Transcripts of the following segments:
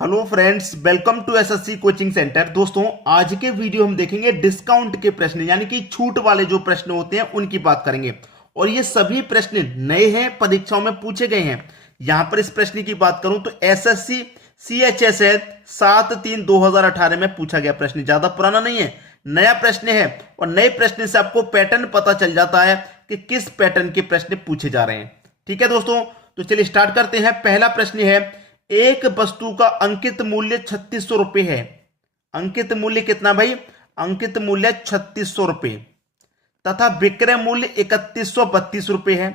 Hello friends, welcome to SSC coaching centre. दोस्तों, आज के वीडियो हम देखेंगे डिस्काउंट के प्रश्न, यानी कि छूट वाले जो प्रश्न होते हैं उनकी बात करेंगे। और ये सभी प्रश्न नए हैं, परीक्षाओं में पूछे गए हैं। यहां पर इस प्रश्न की बात करूं तो एसएससी CHS है 7/3/2018 में पूछा गया प्रश्न, ज्यादा पुराना नहीं है, नया प्रश्न है। और नए प्रश्न से आपको पैटर्न पता चल जाता है कि किस पैटर्न के प्रश्न पूछे जा रहे हैं। ठीक है दोस्तों, तो चलिए स्टार्ट करते हैं। पहला प्रश्न है, एक वस्तु का अंकित मूल्य 3600 रुपए है। अंकित मूल्य कितना भाई? अंकित मूल्य 3600 रुपए तथा विक्रय मूल्य 3132 रुपए है।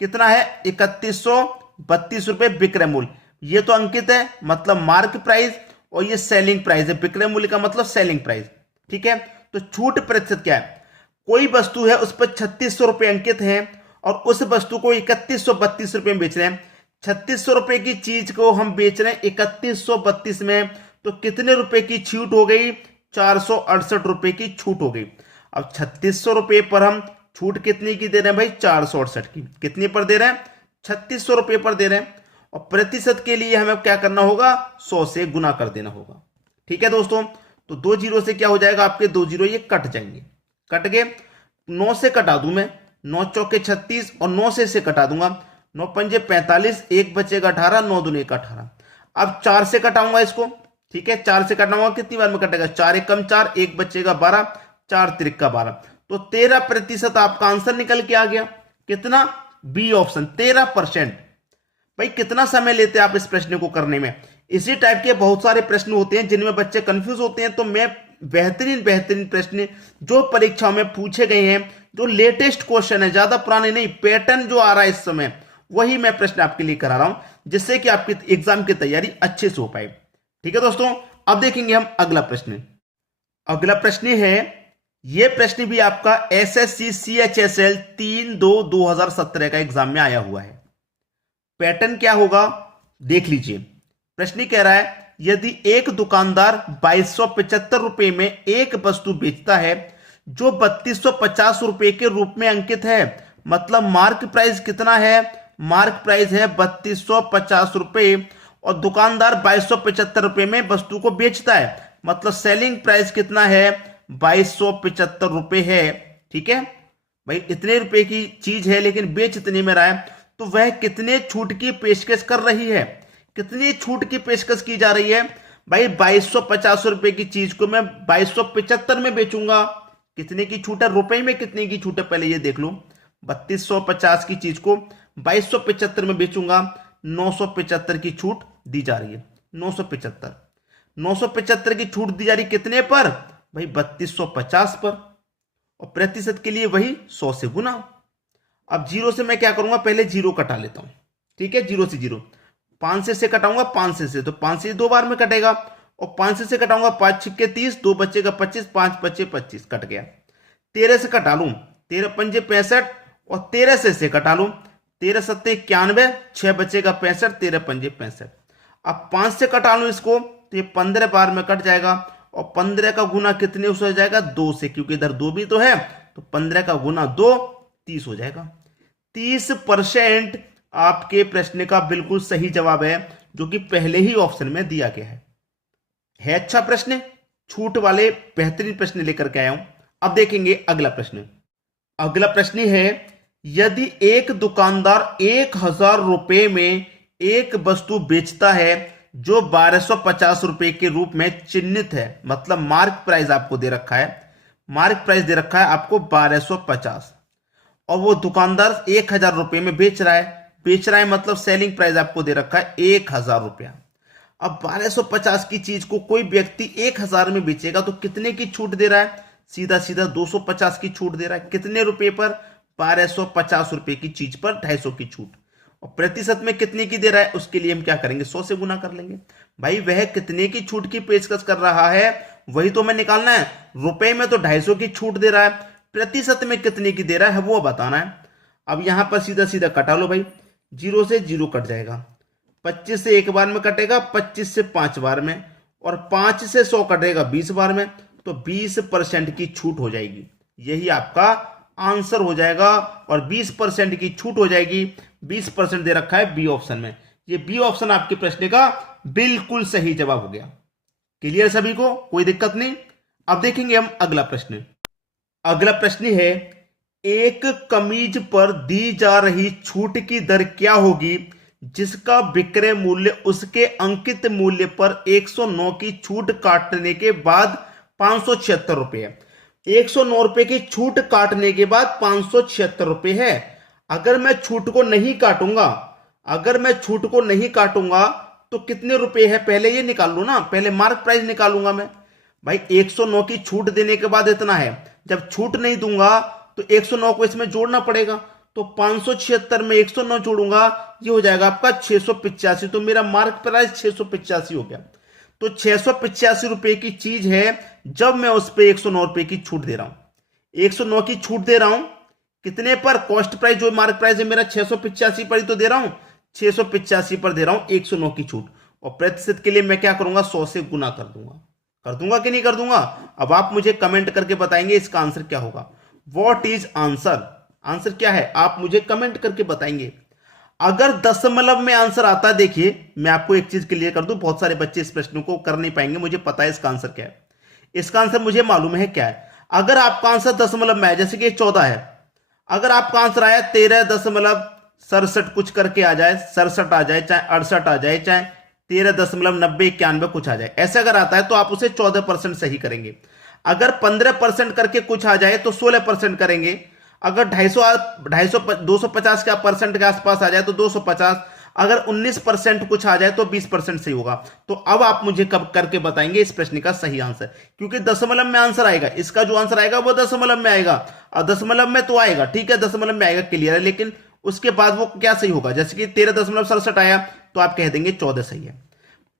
कितना है? 3132 रुपए विक्रय मूल्य। ये तो अंकित है, मतलब मार्क प्राइस, और ये सेलिंग प्राइस है। विक्रय मूल्य का मतलब सेलिंग प्राइस। ठीक है, तो छूट प्रतिशत क्या है? कोई वस्तु है, उस पर 3600 रुपए अंकित है और उस वस्तु को 3132 रुपए में बेच रहे हैं। 3600 रुपए की चीज को हम बेच रहे हैं 3132 में, तो कितने रुपए की छूट हो गई? 468 रुपए की छूट हो गई। अब 3600 रुपए पर हम छूट कितनी की दे रहे हैं भाई? 468 की। कितने पर दे रहे हैं? 3600 रुपए पर दे रहे हैं। और प्रतिशत के लिए हमें क्या करना होगा? 100 से गुना कर देना होगा। ठीक है दोस्तों, तो 2 जीरो से क्या हो जाएगा? आपके 2 जीरो ये कट जाएंगे। कट गए। 9 से कटा दूं मैं, 9 चौके 36 और 9 से कटा दूंगा। 9 पंजे 45, एक बचेगा 18, 9 दूनी 18। अब 4 से कटाऊंगा इसको। ठीक है, 4 से कटाऊंगा, कितनी बार में कटेगा? 4 एकम 4, एक बचेगा 12, 4 त्रिका 12, तो 13% आपका आंसर निकल के आ गया। कितना? B option, 13%। भाई कितना समय लेते हैं आप इस प्रश्न को करने में? इसी टाइप के बहुत सारे प्रश्न होते हैं जिनमें बच्चे कंफ्यूज होते हैं, तो मैं बेहतरीन प्रश्न जो परीक्षाओं में पूछे गए हैं, जो लेटेस्ट क्वेश्चन है, ज्यादा पुराने नहीं, पैटर्न जो आ रहा है इस समय, वही मैं प्रश्न आपके लिए करा रहा हूं, जिससे कि आपकी एग्जाम की तैयारी अच्छे से हो पाए। ठीक है दोस्तों, अब देखेंगे हम अगला प्रश्न। अगला प्रश्न है, यह प्रश्न भी आपका एसएससी CHSL 3/2/2017 का एग्जाम में आया हुआ है। पैटर्न क्या होगा देख लीजिए। प्रश्न कह रहा है, यदि एक दुकानदार 2275 रुपए में एक वस्तु बेचता है जो 3250 रुपए के रूप में अंकित है, मतलब मार्क प्राइस कितना है? मार्क प्राइस है 3250 रुपए, और दुकानदार 2275 रुपए में वस्तु को बेचता है, मतलब सेलिंग प्राइस कितना है? 2275 रुपए है। ठीक है भाई, इतने रुपए की चीज है लेकिन बेच इतने में रहा है, तो वह कितने छूट की पेशकश कर रही है? कितनी छूट की पेशकश की जा रही है भाई? 2250 रुपए की चीज को मैं 2275 में बेचूंगा। कितने की छूट है? रुपए में कितने की छूट है पहले ये देख लो। 3250 की चीज को 2275 में बेचूंगा, 975 की छूट दी जा रही है। 975 की छूट दी जा रही कितने पर भाई? 3250 पर। और प्रतिशत के लिए वही 100 से गुना। अब जीरो से मैं क्या करूंगा? पहले जीरो कटा लेता हूं। ठीक है, जीरो से जीरो। 5 से कटाऊंगा, 5 से, तो 5 से 2 बार में कटेगा। और 5 से कटाऊंगा, 5 छिक्के 30, 2 बचेगा 25, 5 बचे 25, कट गया। 13 से कटा लूं, 13 पंजे 65, और 13 से कटा लूं, 13 सत्ते 91, 6 बचेगा 65, 13 पंजे 65। अब 5 से कटा लूं इसको, तो ये 15 बार में कट जाएगा। और 15 का गुना कितने से हो जाएगा? 2 से, क्योंकि इधर 2 भी तो है, तो 15 का गुना 2, 30 हो जाएगा। 30% आपके प्रश्न का बिल्कुल सही जवाब है, जो कि पहले ही ऑप्शन में दिया गया है अच्छा प्रश्न, छूट वाले बेहतरीन प्रश्न लेकर के आया हूं। अब देखेंगे अगला प्रश्न। अगला प्रश्न है, यदि एक दुकानदार 1000 रुपए में एक वस्तु बेचता है जो 1250 रुपए के रूप में चिन्हित है, मतलब मार्क प्राइस आपको दे रखा है, मार्क प्राइस दे रखा है आपको 1250, और वो दुकानदार 1000 रुपए में बेच रहा है, मतलब सेलिंग प्राइस आपको दे रखा है 1000 रुपया। अब 1250 की चीज को कोई व्यक्ति 1000 में बेचेगा तो कितने की छूट दे रहा है? सीधा सीधा 250 की छूट दे रहा है। कितने रुपए पर? 1250 रुपए की चीज पर 250 की छूट। और प्रतिशत में कितने की दे रहा है? उसके लिए हम क्या करेंगे? 100 से गुना कर लेंगे। भाई वह कितने की छूट की पेशकश कर रहा है वही तो हमें निकालना है। रुपए में तो 250 की छूट दे रहा है, प्रतिशत में कितने की दे रहा है वो बताना है। अब यहां पर सीधा सीधा कटा लो भाई, जीरो से जीरो कट जाएगा, 25 से एक बार में कटेगा, 25 से 5 बार में, और 5 से 100 कटेगा 20 बार में, तो 20% की छूट हो जाएगी। यही आपका आंसर हो जाएगा, और 20% की छूट हो जाएगी। 20% दे रखा है बी ऑप्शन में, ये बी ऑप्शन आपके प्रश्न का बिल्कुल सही जवाब हो गया। क्लियर सभी को, कोई दिक्कत नहीं। अब देखेंगे हम अगला प्रश्न। अगला प्रश्न है, एक कमीज पर दी जा रही छूट की दर क्या होगी जिसका विक्रय मूल्य उसके अंकित मूल्य पर 109 की छूट काटने के बाद 576 रुपए है। 109 रुपए की छूट काटने के बाद 576 रुपए है। अगर मैं छूट को नहीं काटूंगा तो कितने रुपए है, पहले ये निकाल लो ना, पहले मार्क प्राइस निकालूंगा मैं। भाई 109 की छूट देने के बाद इतना है, जब छूट नहीं दूंगा तो 109 को इसमें जोड़ना पड़ेगा, तो 576 में 109 जोड़ूंगा, ये हो जाएगा आपका 685। तो मेरा मार्क प्राइस 685 हो गया। तो 685 रुपए की चीज है, जब मैं उस पर 109 रुपए की छूट दे रहा हूं, 109 की छूट दे रहा हूं कितने पर, कॉस्ट प्राइस जो मार्क प्राइस है मेरा 685 पर ही तो दे रहा हूं, 685 पर दे रहा हूं 109 की छूट। और प्रतिशत के लिए मैं क्या करूंगा, 100 से गुना कर दूंगा कि नहीं कर दूंगा। अब आप मुझे कमेंट करके बताएंगे इसका आंसर क्या होगा। व्हाट इज आंसर, आंसर क्या है आप मुझे कमेंट करके बताएंगे। अगर दशमलव में आंसर आता, देखिए मैं आपको एक चीज क्लियर कर दूं, बहुत सारे बच्चे इस प्रश्न को कर नहीं पाएंगे, मुझे पता है इसका आंसर क्या है। इसका आंसर मुझे मालूम है क्या है। अगर आपका आंसर दशमलव में है, जैसे कि 14 है, अगर आपका आंसर आया 13.67 कुछ करके आ जाए, 67 आ जाए, चाहे 68 आ जाए, चाहे 13.9091 कुछ आ जाए, ऐसे अगर आता है तो आप उसे 14% सही करेंगे। अगर 15% करके कुछ आ जाए तो 16% करेंगे। अगर 250 का परसेंट के आसपास आ जाए तो 250, अगर 19% कुछ आ जाए तो 20% सही होगा। तो अब आप मुझे कब करके बताएंगे इस प्रश्न का सही आंसर, क्योंकि दशमलव में आंसर आएगा, इसका जो आंसर आएगा वो दशमलव में आएगा, और दशमलव में तो आएगा, ठीक है, दशमलव में आएगा, क्लियर है, लेकिन उसके बाद वो क्या सही होगा। जैसे कि 13.67 आया तो आप कह देंगे 14 सही है,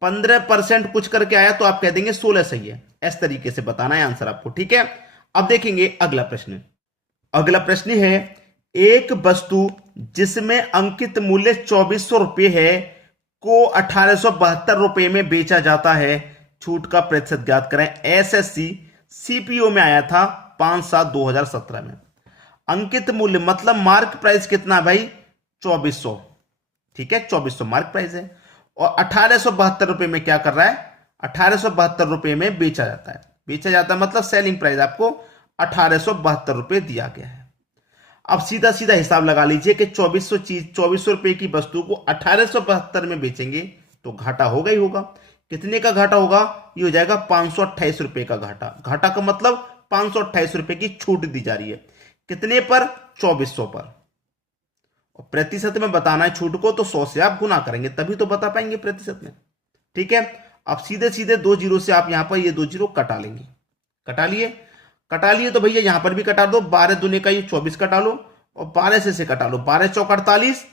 15% कुछ करके आया तो आप कह देंगे 16 सही है। इस तरीके से बताना है आंसर आपको, ठीक है। अब देखेंगे अगला प्रश्न। अगला प्रश्न है, एक वस्तु जिसमें अंकित मूल्य 2400 रुपये है को 1872 रुपये में बेचा जाता है, छूट का प्रतिशत ज्ञात करें। एसएससी सीपीओ में आया था 5/7/2017 में। अंकित मूल्य मतलब मार्क प्राइस कितना भाई, 2400, ठीक है, 2400 मार्क प्राइस है, और 1872 रुपये में क्या कर रहा है, 1872 रुपये में बेचा जाता है। बेचा जाता है मतलब सेलिंग प्राइस आपको 1872 रुपये दिया गया है। अब सीधा सीधा हिसाब लगा लीजिए कि 2400 रुपये की वस्तु को 1872 में बेचेंगे तो घाटा होगा ही होगा। कितने का घाटा होगा, ये हो जाएगा 528 रुपये का घाटा। घाटा का मतलब 528 रुपये की छूट दी जा रही है, कितने पर, 2400 पर। और प्रतिशत में बताना है छूट को तो 100 से आप गुना करेंगे तभी तो बता पाएंगे प्रतिशत में, ठीक है। अब सीधे सीधे 2 जीरो से आप यहां पर ये 2 जीरो कटा लेंगे, कटा लिए तो भैया यहां पर भी कटा दो, 12 दूने का ये 24 कटा लो, और 12 से कटा लो, 12 चौक 48,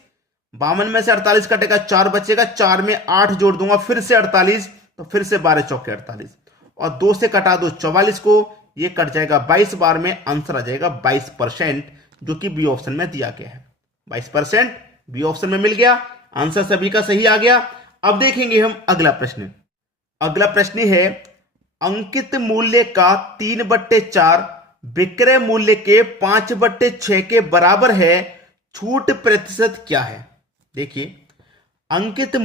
52 में से 48 कटेगा, 4 बचेगा, 4 में 8 जोड़ दूंगा, फिर से 48, तो फिर से 12 चौके 48, और 2 से कटा दो 44 को, ये कट जाएगा 22 बार में, आंसर आ जाएगा 22%, जो कि बी ऑप्शन में दिया गया है। 22% बी ऑप्शन में मिल गया, आंसर सभी का सही आ गया। अब देखेंगे हम अगला प्रश्न। अगला प्रश्न है, अंकित मूल्य का 3/4 विक्रय मूल्य के 5/6 के बराबर है, छूट प्रतिशत क्या है। देखिए अंकित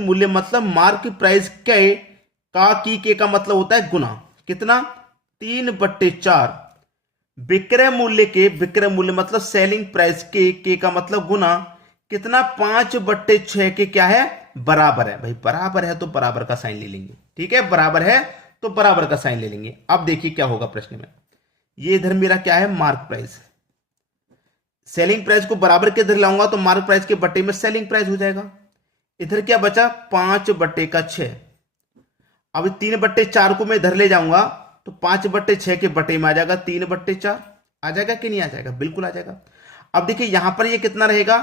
मूल्य मतलब मार्क प्राइस के का मतलब होता है गुना, कितना, 3/4, विक्रय मूल्य मतलब सेलिंग प्राइस के का मतलब गुना, कितना, 5/6 के क्या है, बराबर है। भाई बराबर है तो बराबर का साइन ले लेंगे, ठीक है, बराबर है तो बराबर का साइन ले लेंगे। अब देखिए क्या होगा प्रश्न में, ये इधर मेरा क्या है, मार्क प्राइस, सेलिंग प्राइस को बराबर के इधर लाऊंगा तो मार्क प्राइस के बट्टे में सेलिंग प्राइस हो जाएगा। इधर क्या बचा, 5/6। अब 3/4 को मैं इधर ले जाऊंगा तो 5/6 के बटे में आ जाएगा 3/4, आ जाएगा कि नहीं आ जाएगा, बिल्कुल आ जाएगा। अब देखिए यहां पर ये कितना रहेगा,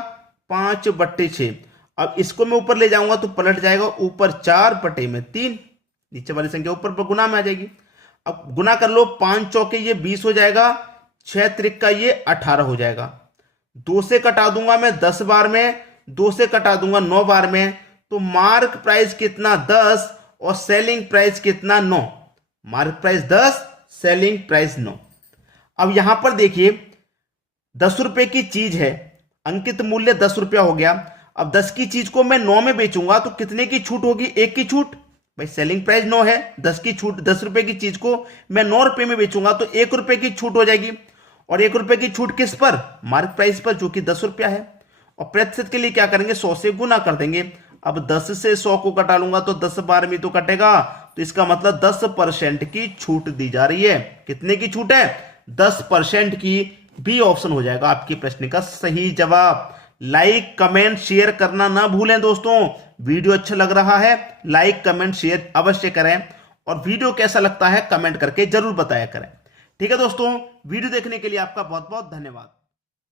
5/6। अब इसको मैं ऊपर ले जाऊंगा तो पलट जाएगा ऊपर 4/3, नीचे वाली संख्या ऊपर गुना में आ जाएगी। अब गुना कर लो, 5 चौके ये 20 हो जाएगा, 6 त्रिक ये 18 हो जाएगा। 2 से कटा दूंगा मैं 10 बार में, 2 से कटा दूंगा 9 बार में, तो मार्क प्राइस कितना, 10, और सेलिंग प्राइस कितना, 9। Mark price 10, selling price 9। अब यहां पर देखिए 10 रुपए की चीज है, अंकित मूल्य 10 रुपया हो गया। अब 10 की चीज को मैं 9 में बेचूंगा तो कितने की छूट होगी? 1 की छूट। भाई सेलिंग प्राइस 9 है, 10 की छूट, 10 रुपए की चीज को मैं 9 रुपए में बेचूंगा तो 1 रुपए की छूट हो जाएगी। और 1 रुपए की छूट किस पर? मार्क प्राइस पर, जो कि 10 रुपया है। और प्रतिशत के लिए क्या करेंगे? 100 से गुना कर देंगे। अब 10 से 100 को घटा लूंगा तो 10 बार में तो कटेगा, तो इसका मतलब 10% की छूट दी जा रही है। कितने की छूट है? 10% की। बी ऑप्शन हो जाएगा आपके प्रश्न का सही जवाब। लाइक कमेंट शेयर करना ना भूलें दोस्तों। वीडियो अच्छा लग रहा है, लाइक कमेंट शेयर अवश्य करें, और वीडियो कैसा लगता है कमेंट करके जरूर बताया करें। ठीक है दोस्तों, वीडियो देखने के लिए आपका बहुत बहुत धन्यवाद।